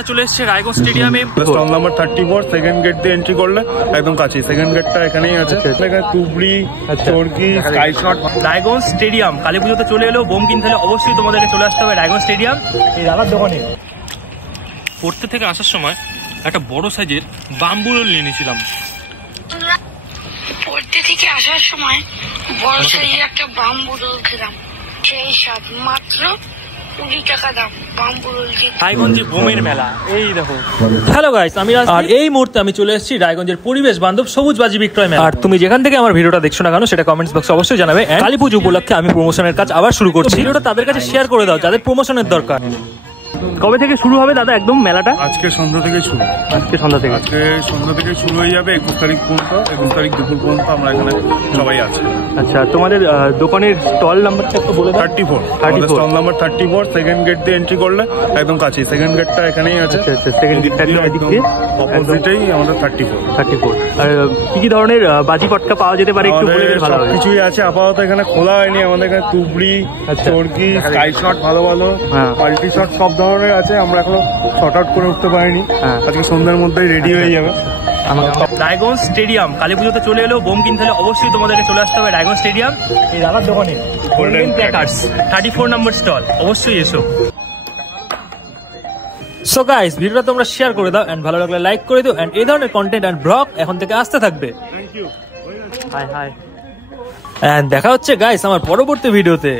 আমরা চলে এসেছি রায়গঞ্জ স্টেডিয়ামে। স্টল নাম্বার 34 সেকেন্ড গেট দিয়ে এন্ট্রি করলে একদম কাছে। সেকেন্ড গেটটা এখানেই আছে। এখানে তুবড়ি, চরকি, sky shot. Raiganj stadium Kali পুজোতে চলে এলো, বোম কিনতে হলে অবশ্যই তোমাদেরকে চলে আসতে হবে রায়গঞ্জ স্টেডিয়াম। এই দাদার দোকানে পড়তে থেকে আসার সময় একটা বড় সাইজের বাম্বু রোল নিয়ে নিয়েছিলাম। পড়তে থেকে আসার সময় বড় সাইজের একটা বাম্বু রোল খেলাম, সেই স্বাদ মাত্র 20 টাকা দাম বাম্বু রোল। রায়গঞ্জে বোমের মেলা, এই দেখো। হ্যালো গাইস, আমি রাজ, আর এই মুহূর্তে আমি চলে এসেছি রায়গঞ্জের পরিবেশ বান্ধব সবুজ বাজি বিক্রয় মেলা। আর তুমি যেখান থেকে আমার ভিডিওটা দেখছো না কেন সেটা কমেন্টস বক্সে অবশ্যই জানাবে। কালী পুজো উপলক্ষে আমি প্রমোশনের কাজ আবার শুরু করছি। ভিডিওটা তাদের কাছে শেয়ার করে দাও যাদের প্রমোশনের দরকার। কবে থেকে শুরু হবে দাদা একদম মেলাটা? আজকে সন্ধ্যা থেকে শুরু। আজকে সন্ধ্যা থেকে শুরু হয়ে যাবে 21 তারিখ পর্যন্ত। 21 তারিখ দুপুর পর্যন্ত আমরা এখানে সবাই আছি। আচ্ছা, তোমাদের দোকানের স্টল নাম্বারটা একটু বলে দাও। 34 স্টল নাম্বার 34 সেকেন্ড গেট দিয়ে এন্ট্রি করলে একদম কাছে। সেকেন্ড গেটটা এখানেই আছে। আচ্ছা, সেকেন্ড গেটটা এদিক দিয়ে অপোজিটেই আমাদের 34। আর কি ধরনের বাজি পটকা পাওয়া যেতে পারে একটু বলে দিলে ভালো হবে। কিছুই আছে আপাতত, এখানে খোলা হয়নি। আমাদের এখানে তুবড়ি, চরকি, স্কাই শট, ভালো ভালো পাল্টি শট সব ধরনের আছে। আমরা এখনো শর্ট আউট করে উঠতে পারিনি। আজকে সন্ধ্যার মধ্যেই রেডি হয়ে যাবে। রায়গঞ্জ স্টেডিয়াম কালী পুজোতে চলে এলো, বোম কিনতে হলে অবশ্যই তোমাদেরকে চলে আসতে হবে রায়গঞ্জ স্টেডিয়াম। এই দাদার দোকানে গোল্ডেন ক্র্যাকারস 34 নম্বর স্টল, অবশ্যই এসো। সো গাইস, ভিডিওটা তোমরা শেয়ার করে দাও এন্ড ভালো লাগলে লাইক করে দিও। এন্ড এই ধরনের কন্টেন্ট এন্ড ব্লগ এখন থেকে আসতে থাকবে। হাই হাই, এন্ড দেখা হচ্ছে গাইস আমার পরবর্তী ভিডিওতে।